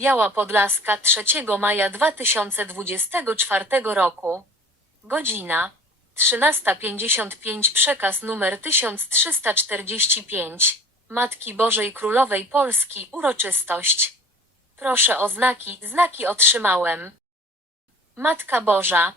Biała Podlaska 3 maja 2024 roku. Godzina. 13.55 Przekaz numer 1345 Matki Bożej Królowej Polski Uroczystość. Proszę o znaki, znaki otrzymałem. Matka Boża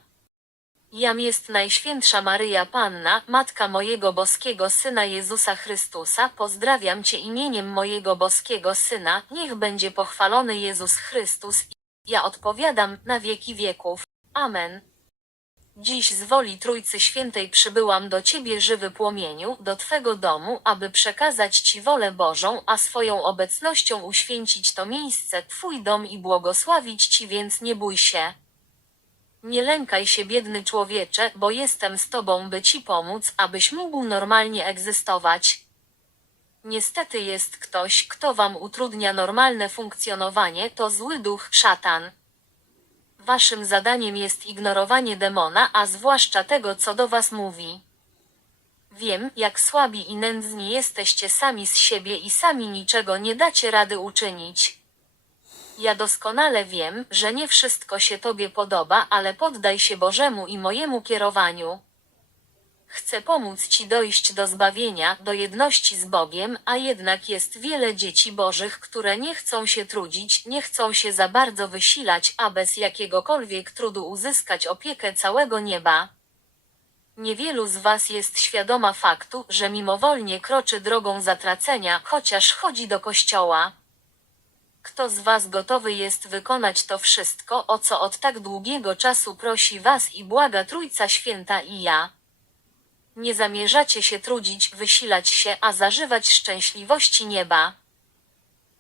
Jam jest Najświętsza Maryja Panna, Matka mojego boskiego Syna Jezusa Chrystusa, pozdrawiam Cię imieniem mojego boskiego Syna, niech będzie pochwalony Jezus Chrystus. Ja odpowiadam, na wieki wieków. Amen. Dziś z woli Trójcy Świętej przybyłam do Ciebie żywy płomieniu, do Twego domu, aby przekazać Ci wolę Bożą, a swoją obecnością uświęcić to miejsce, Twój dom i błogosławić Ci, więc nie bój się. Nie lękaj się, biedny człowiecze, bo jestem z Tobą, by Ci pomóc, abyś mógł normalnie egzystować. Niestety jest ktoś, kto Wam utrudnia normalne funkcjonowanie, to zły duch, szatan. Waszym zadaniem jest ignorowanie demona, a zwłaszcza tego, co do Was mówi. Wiem, jak słabi i nędzni jesteście sami z siebie i sami niczego nie dacie rady uczynić. Ja doskonale wiem, że nie wszystko się Tobie podoba, ale poddaj się Bożemu i mojemu kierowaniu. Chcę pomóc Ci dojść do zbawienia, do jedności z Bogiem, a jednak jest wiele dzieci Bożych, które nie chcą się trudzić, nie chcą się za bardzo wysilać, a bez jakiegokolwiek trudu uzyskać opiekę całego nieba. Niewielu z Was jest świadoma faktu, że mimowolnie kroczy drogą zatracenia, chociaż chodzi do kościoła. Kto z Was gotowy jest wykonać to wszystko, o co od tak długiego czasu prosi Was i błaga Trójca Święta i ja? Nie zamierzacie się trudzić, wysilać się, a zażywać szczęśliwości nieba.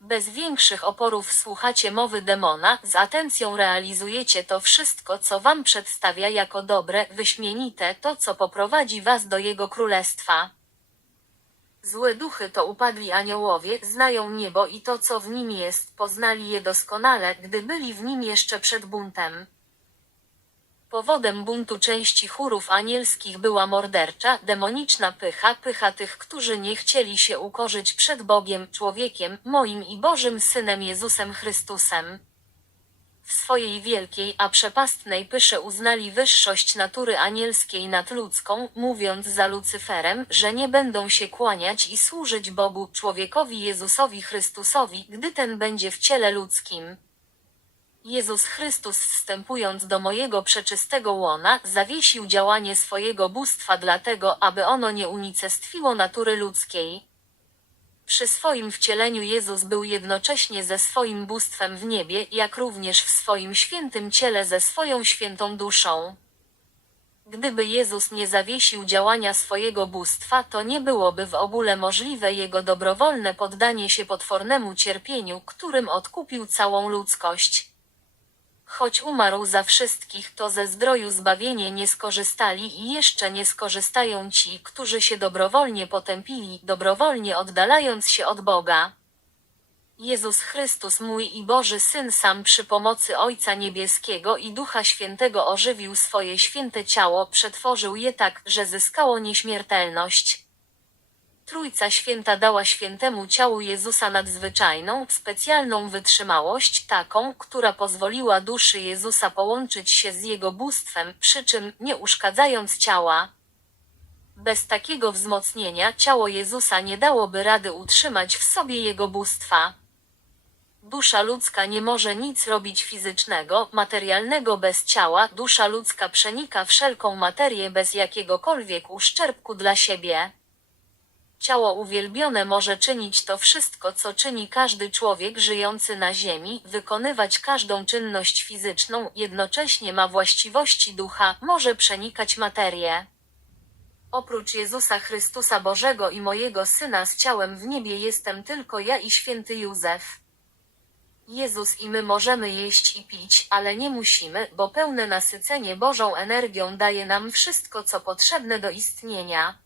Bez większych oporów słuchacie mowy demona, z atencją realizujecie to wszystko, co wam przedstawia jako dobre, wyśmienite, to co poprowadzi was do jego królestwa. Złe duchy to upadli aniołowie, znają niebo i to co w nim jest, poznali je doskonale, gdy byli w nim jeszcze przed buntem. Powodem buntu części chórów anielskich była mordercza, demoniczna pycha, pycha tych, którzy nie chcieli się ukorzyć przed Bogiem, człowiekiem, moim i Bożym Synem Jezusem Chrystusem. W swojej wielkiej, a przepastnej pysze uznali wyższość natury anielskiej nad ludzką, mówiąc za Lucyferem, że nie będą się kłaniać i służyć Bogu, człowiekowi Jezusowi Chrystusowi, gdy ten będzie w ciele ludzkim. Jezus Chrystus wstępując do mojego przeczystego łona, zawiesił działanie swojego bóstwa dlatego, aby ono nie unicestwiło natury ludzkiej. Przy swoim wcieleniu Jezus był jednocześnie ze swoim bóstwem w niebie, jak również w swoim świętym ciele ze swoją świętą duszą. Gdyby Jezus nie zawiesił działania swojego bóstwa, to nie byłoby w ogóle możliwe jego dobrowolne poddanie się potwornemu cierpieniu, którym odkupił całą ludzkość. Choć umarł za wszystkich, to ze zdroju zbawienie nie skorzystali i jeszcze nie skorzystają ci, którzy się dobrowolnie potępili, dobrowolnie oddalając się od Boga. Jezus Chrystus mój i Boży Syn sam przy pomocy Ojca Niebieskiego i Ducha Świętego ożywił swoje święte ciało, przetworzył je tak, że zyskało nieśmiertelność. Trójca Święta dała świętemu ciału Jezusa nadzwyczajną, specjalną wytrzymałość, taką, która pozwoliła duszy Jezusa połączyć się z jego bóstwem, przy czym nie uszkadzając ciała. Bez takiego wzmocnienia ciało Jezusa nie dałoby rady utrzymać w sobie jego bóstwa. Dusza ludzka nie może nic robić fizycznego, materialnego bez ciała, dusza ludzka przenika wszelką materię bez jakiegokolwiek uszczerbku dla siebie. Ciało uwielbione może czynić to wszystko, co czyni każdy człowiek żyjący na ziemi, wykonywać każdą czynność fizyczną, jednocześnie ma właściwości ducha, może przenikać materię. Oprócz Jezusa Chrystusa Bożego i mojego Syna z ciałem w niebie jestem tylko ja i święty Józef. Jezus i my możemy jeść i pić, ale nie musimy, bo pełne nasycenie Bożą energią daje nam wszystko, co potrzebne do istnienia.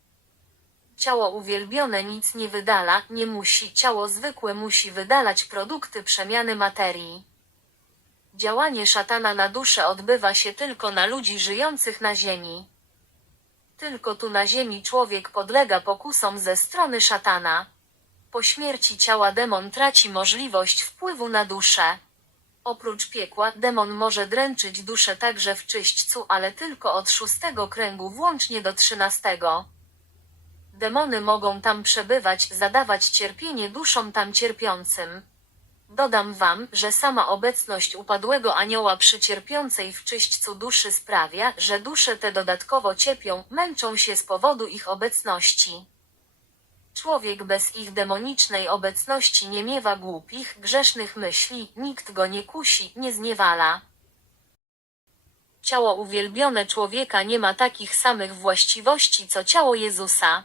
Ciało uwielbione nic nie wydala, nie musi, ciało zwykłe musi wydalać produkty przemiany materii. Działanie szatana na duszę odbywa się tylko na ludzi żyjących na ziemi. Tylko tu na ziemi człowiek podlega pokusom ze strony szatana. Po śmierci ciała demon traci możliwość wpływu na duszę. Oprócz piekła, demon może dręczyć duszę także w czyśćcu, ale tylko od szóstego kręgu włącznie do trzynastego. Demony mogą tam przebywać, zadawać cierpienie duszom tam cierpiącym. Dodam wam, że sama obecność upadłego anioła przy cierpiącej w czyśćcu duszy sprawia, że dusze te dodatkowo cierpią, męczą się z powodu ich obecności. Człowiek bez ich demonicznej obecności nie miewa głupich, grzesznych myśli, nikt go nie kusi, nie zniewala. Ciało uwielbione człowieka nie ma takich samych właściwości co ciało Jezusa.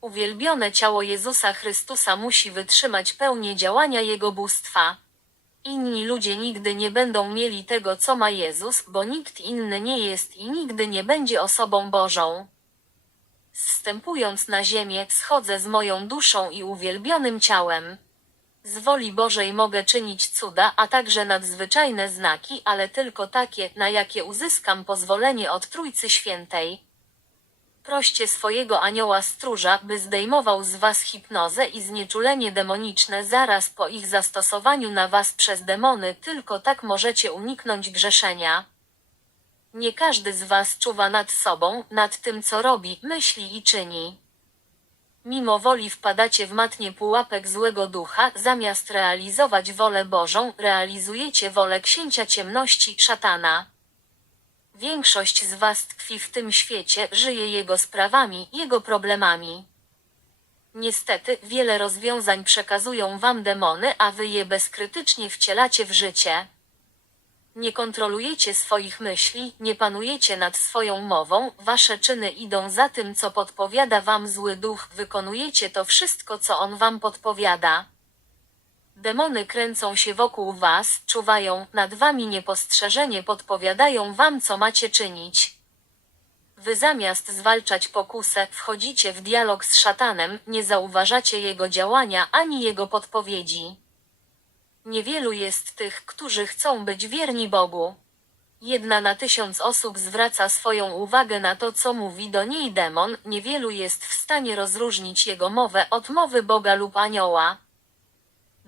Uwielbione ciało Jezusa Chrystusa musi wytrzymać pełnię działania Jego bóstwa. Inni ludzie nigdy nie będą mieli tego, co ma Jezus, bo nikt inny nie jest i nigdy nie będzie osobą Bożą. Zstępując na ziemię, schodzę z moją duszą i uwielbionym ciałem. Z woli Bożej mogę czynić cuda, a także nadzwyczajne znaki, ale tylko takie, na jakie uzyskam pozwolenie od Trójcy Świętej. Proście swojego anioła stróża, by zdejmował z was hipnozę i znieczulenie demoniczne zaraz po ich zastosowaniu na was przez demony, tylko tak możecie uniknąć grzeszenia. Nie każdy z was czuwa nad sobą, nad tym co robi, myśli i czyni. Mimo woli wpadacie w matnie pułapek złego ducha, zamiast realizować wolę Bożą, realizujecie wolę księcia ciemności, szatana. Większość z was tkwi w tym świecie, żyje jego sprawami, jego problemami. Niestety, wiele rozwiązań przekazują wam demony, a wy je bezkrytycznie wcielacie w życie. Nie kontrolujecie swoich myśli, nie panujecie nad swoją mową, wasze czyny idą za tym, co podpowiada wam zły duch, wykonujecie to wszystko, co on wam podpowiada. Demony kręcą się wokół was, czuwają nad wami niepostrzeżenie, podpowiadają wam, co macie czynić. Wy zamiast zwalczać pokusę, wchodzicie w dialog z szatanem, nie zauważacie jego działania ani jego podpowiedzi. Niewielu jest tych, którzy chcą być wierni Bogu. Jedna na tysiąc osób zwraca swoją uwagę na to, co mówi do niej demon, niewielu jest w stanie rozróżnić jego mowę od mowy Boga lub anioła.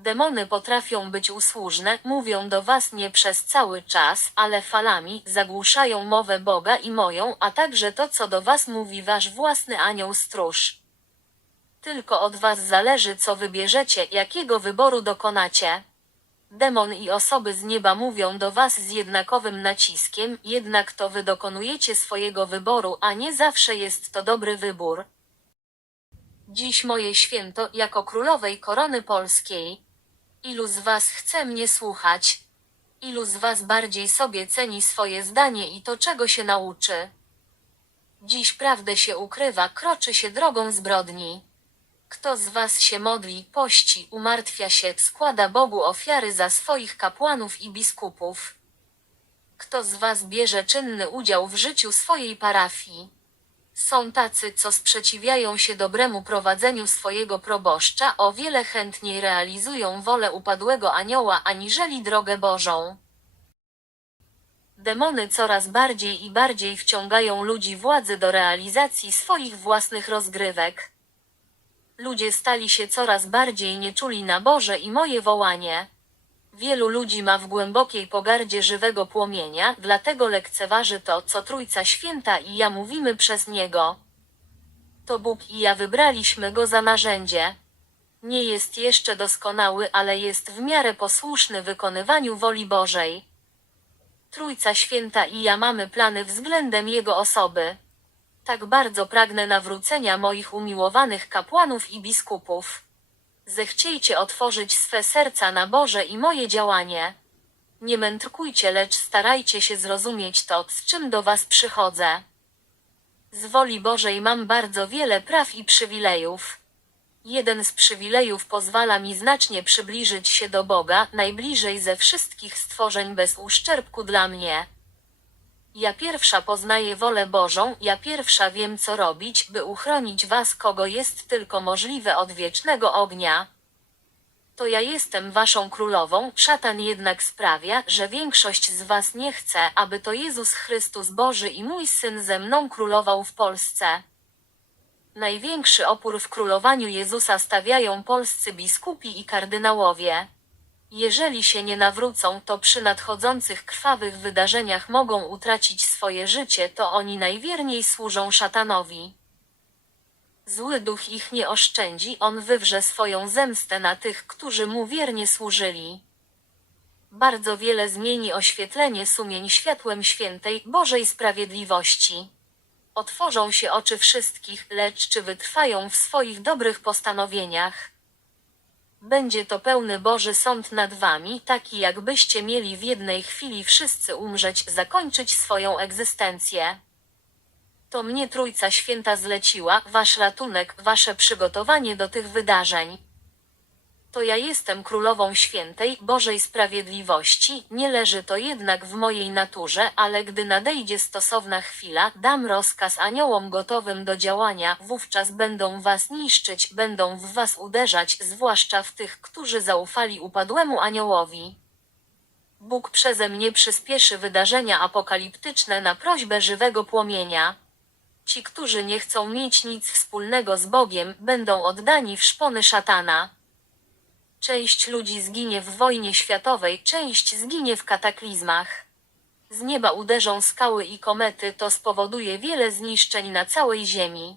Demony potrafią być usłużne, mówią do was nie przez cały czas, ale falami, zagłuszają mowę Boga i moją, a także to, co do was mówi wasz własny anioł stróż. Tylko od was zależy, co wybierzecie, jakiego wyboru dokonacie. Demon i osoby z nieba mówią do was z jednakowym naciskiem, jednak to wy dokonujecie swojego wyboru, a nie zawsze jest to dobry wybór. Dziś moje święto jako królowej korony polskiej. Ilu z was chce mnie słuchać? Ilu z was bardziej sobie ceni swoje zdanie i to, czego się nauczy? Dziś prawdę się ukrywa, kroczy się drogą zbrodni. Kto z was się modli, pości, umartwia się, składa Bogu ofiary za swoich kapłanów i biskupów? Kto z was bierze czynny udział w życiu swojej parafii? Są tacy, co sprzeciwiają się dobremu prowadzeniu swojego proboszcza, o wiele chętniej realizują wolę upadłego anioła aniżeli drogę Bożą. Demony coraz bardziej i bardziej wciągają ludzi władzy do realizacji swoich własnych rozgrywek. Ludzie stali się coraz bardziej nieczuli na Boże i moje wołanie. Wielu ludzi ma w głębokiej pogardzie żywego płomienia, dlatego lekceważy to, co Trójca Święta i ja mówimy przez Niego. To Bóg i ja wybraliśmy Go za narzędzie. Nie jest jeszcze doskonały, ale jest w miarę posłuszny wykonywaniu woli Bożej. Trójca Święta i ja mamy plany względem Jego osoby. Tak bardzo pragnę nawrócenia moich umiłowanych kapłanów i biskupów. Zechciejcie otworzyć swe serca na Boże i moje działanie. Nie mędrkujcie, lecz starajcie się zrozumieć to, z czym do was przychodzę. Z woli Bożej mam bardzo wiele praw i przywilejów. Jeden z przywilejów pozwala mi znacznie przybliżyć się do Boga, najbliżej ze wszystkich stworzeń bez uszczerbku dla mnie. Ja pierwsza poznaję wolę Bożą, ja pierwsza wiem co robić, by uchronić was, kogo jest tylko możliwe od wiecznego ognia. To ja jestem waszą królową, szatan jednak sprawia, że większość z was nie chce, aby to Jezus Chrystus Boży i mój Syn ze mną królował w Polsce. Największy opór w królowaniu Jezusa stawiają polscy biskupi i kardynałowie. Jeżeli się nie nawrócą, to przy nadchodzących krwawych wydarzeniach mogą utracić swoje życie, to oni najwierniej służą szatanowi. Zły duch ich nie oszczędzi, on wywrze swoją zemstę na tych, którzy mu wiernie służyli. Bardzo wiele zmieni oświetlenie sumień światłem świętej, Bożej Sprawiedliwości. Otworzą się oczy wszystkich, lecz czy wytrwają w swoich dobrych postanowieniach? Będzie to pełny Boży sąd nad wami, taki jakbyście mieli w jednej chwili wszyscy umrzeć, zakończyć swoją egzystencję. To mnie Trójca Święta zleciła, wasz ratunek, wasze przygotowanie do tych wydarzeń. To ja jestem królową świętej, Bożej Sprawiedliwości, nie leży to jednak w mojej naturze, ale gdy nadejdzie stosowna chwila, dam rozkaz aniołom gotowym do działania, wówczas będą was niszczyć, będą w was uderzać, zwłaszcza w tych, którzy zaufali upadłemu aniołowi. Bóg przeze mnie przyspieszy wydarzenia apokaliptyczne na prośbę żywego płomienia. Ci, którzy nie chcą mieć nic wspólnego z Bogiem, będą oddani w szpony szatana. Część ludzi zginie w wojnie światowej, część zginie w kataklizmach. Z nieba uderzą skały i komety, to spowoduje wiele zniszczeń na całej ziemi.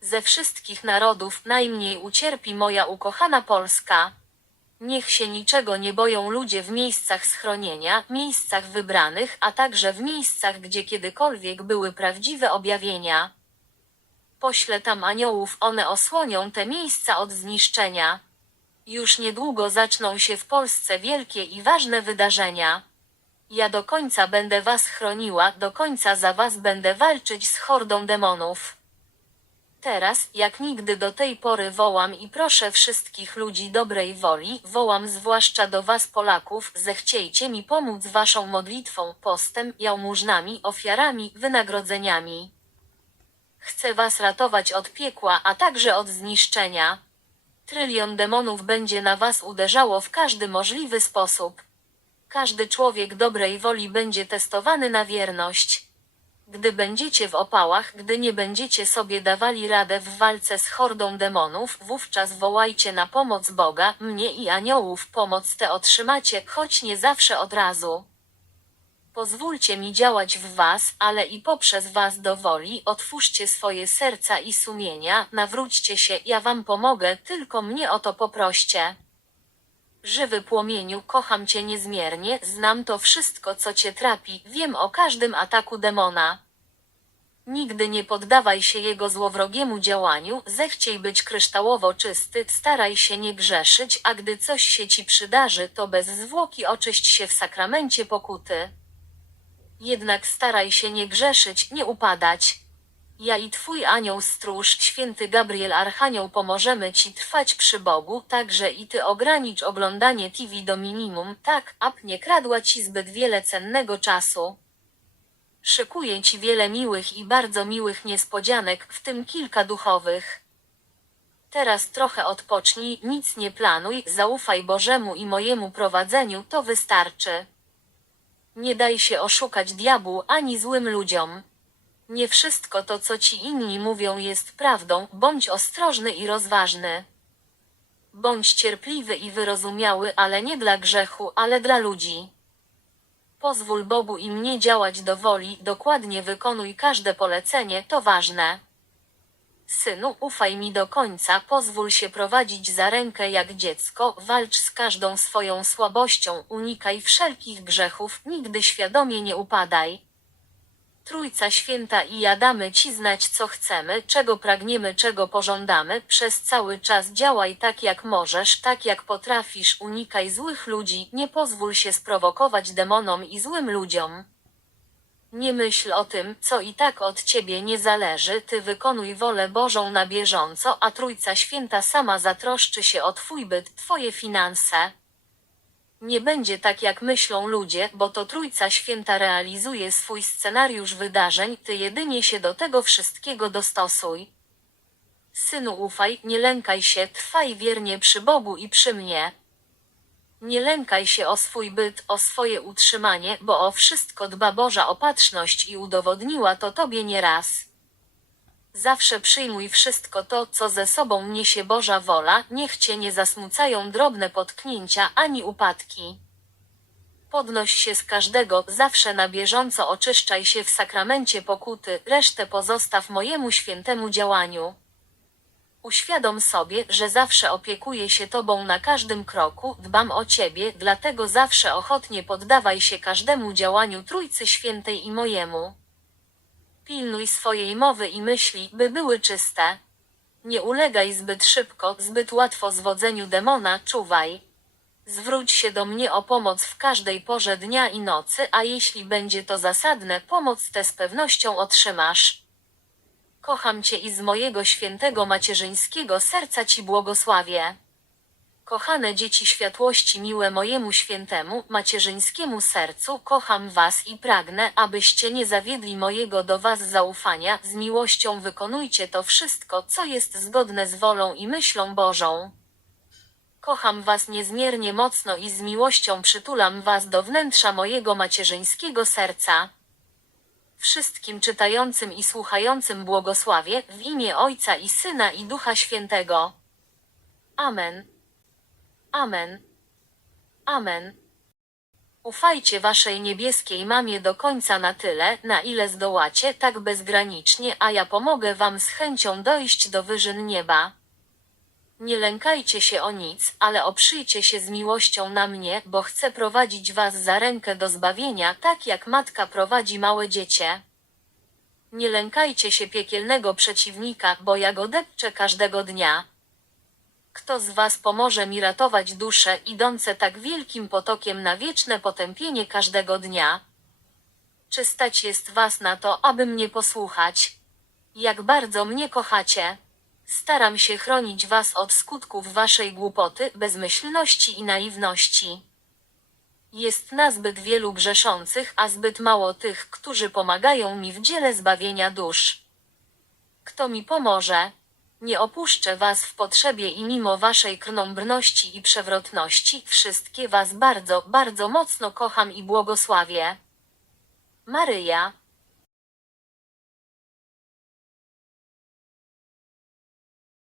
Ze wszystkich narodów najmniej ucierpi moja ukochana Polska. Niech się niczego nie boją ludzie w miejscach schronienia, miejscach wybranych, a także w miejscach, gdzie kiedykolwiek były prawdziwe objawienia. Poślę tam aniołów, one osłonią te miejsca od zniszczenia. Już niedługo zaczną się w Polsce wielkie i ważne wydarzenia. Ja do końca będę was chroniła, do końca za was będę walczyć z hordą demonów. Teraz, jak nigdy do tej pory wołam i proszę wszystkich ludzi dobrej woli, wołam zwłaszcza do was Polaków, zechciejcie mi pomóc waszą modlitwą, postem, jałmużnami, ofiarami, wynagrodzeniami. Chcę was ratować od piekła, a także od zniszczenia. Trylion demonów będzie na was uderzało w każdy możliwy sposób. Każdy człowiek dobrej woli będzie testowany na wierność. Gdy będziecie w opałach, gdy nie będziecie sobie dawali radę w walce z hordą demonów, wówczas wołajcie na pomoc Boga, mnie i aniołów, pomoc tę otrzymacie, choć nie zawsze od razu. Pozwólcie mi działać w was, ale i poprzez was do woli, otwórzcie swoje serca i sumienia, nawróćcie się, ja wam pomogę, tylko mnie o to poproście. Żywy płomieniu, kocham cię niezmiernie, znam to wszystko, co cię trapi, wiem o każdym ataku demona. Nigdy nie poddawaj się jego złowrogiemu działaniu, zechciej być kryształowo czysty, staraj się nie grzeszyć, a gdy coś się ci przydarzy, to bez zwłoki oczyść się w sakramencie pokuty. Jednak staraj się nie grzeszyć, nie upadać. Ja i twój anioł stróż, święty Gabriel Archanioł pomożemy ci trwać przy Bogu, także i ty ogranicz oglądanie TV do minimum, tak, ab nie kradła ci zbyt wiele cennego czasu. Szykuję ci wiele miłych i bardzo miłych niespodzianek, w tym kilka duchowych. Teraz trochę odpocznij, nic nie planuj, zaufaj Bożemu i mojemu prowadzeniu, to wystarczy. Nie daj się oszukać diabłu ani złym ludziom. Nie wszystko to, co ci inni mówią, jest prawdą, bądź ostrożny i rozważny. Bądź cierpliwy i wyrozumiały, ale nie dla grzechu, ale dla ludzi. Pozwól Bogu i mnie działać do woli, dokładnie wykonuj każde polecenie, to ważne. Synu, ufaj mi do końca, pozwól się prowadzić za rękę jak dziecko, walcz z każdą swoją słabością, unikaj wszelkich grzechów, nigdy świadomie nie upadaj. Trójca Święta i ja damy Ci znać co chcemy, czego pragniemy, czego pożądamy, przez cały czas działaj tak jak możesz, tak jak potrafisz, unikaj złych ludzi, nie pozwól się sprowokować demonom i złym ludziom. Nie myśl o tym, co i tak od ciebie nie zależy, ty wykonuj wolę Bożą na bieżąco, a Trójca Święta sama zatroszczy się o twój byt, twoje finanse. Nie będzie tak jak myślą ludzie, bo to Trójca Święta realizuje swój scenariusz wydarzeń, ty jedynie się do tego wszystkiego dostosuj. Synu ufaj, nie lękaj się, trwaj wiernie przy Bogu i przy mnie. Nie lękaj się o swój byt, o swoje utrzymanie, bo o wszystko dba Boża opatrzność i udowodniła to tobie nieraz. Zawsze przyjmuj wszystko to, co ze sobą niesie Boża wola, niech cię nie zasmucają drobne potknięcia ani upadki. Podnoś się z każdego, zawsze na bieżąco oczyszczaj się w sakramencie pokuty, resztę pozostaw mojemu świętemu działaniu. Uświadom sobie, że zawsze opiekuję się Tobą na każdym kroku, dbam o Ciebie, dlatego zawsze ochotnie poddawaj się każdemu działaniu Trójcy Świętej i mojemu. Pilnuj swojej mowy i myśli, by były czyste. Nie ulegaj zbyt szybko, zbyt łatwo zwodzeniu demona, czuwaj. Zwróć się do mnie o pomoc w każdej porze dnia i nocy, a jeśli będzie to zasadne, pomoc tę z pewnością otrzymasz. Kocham Cię i z mojego świętego macierzyńskiego serca Ci błogosławię. Kochane dzieci światłości miłe mojemu świętemu, macierzyńskiemu sercu, kocham Was i pragnę, abyście nie zawiedli mojego do Was zaufania, z miłością wykonujcie to wszystko, co jest zgodne z wolą i myślą Bożą. Kocham Was niezmiernie mocno i z miłością przytulam Was do wnętrza mojego macierzyńskiego serca. Wszystkim czytającym i słuchającym błogosławię w imię Ojca i Syna i Ducha Świętego. Amen. Amen. Amen. Ufajcie waszej niebieskiej mamie do końca na tyle, na ile zdołacie, tak bezgranicznie, a ja pomogę wam z chęcią dojść do wyżyn nieba. Nie lękajcie się o nic, ale oprzyjcie się z miłością na mnie, bo chcę prowadzić was za rękę do zbawienia, tak jak matka prowadzi małe dziecię. Nie lękajcie się piekielnego przeciwnika, bo ja go depczę każdego dnia. Kto z was pomoże mi ratować dusze idące tak wielkim potokiem na wieczne potępienie każdego dnia? Czy stać jest was na to, aby mnie posłuchać? Jak bardzo mnie kochacie? Staram się chronić was od skutków waszej głupoty, bezmyślności i naiwności. Jest nazbyt wielu grzeszących, a zbyt mało tych, którzy pomagają mi w dziele zbawienia dusz. Kto mi pomoże? Nie opuszczę was w potrzebie i mimo waszej krnąbrności i przewrotności, wszystkie was bardzo, bardzo mocno kocham i błogosławię. Maryja,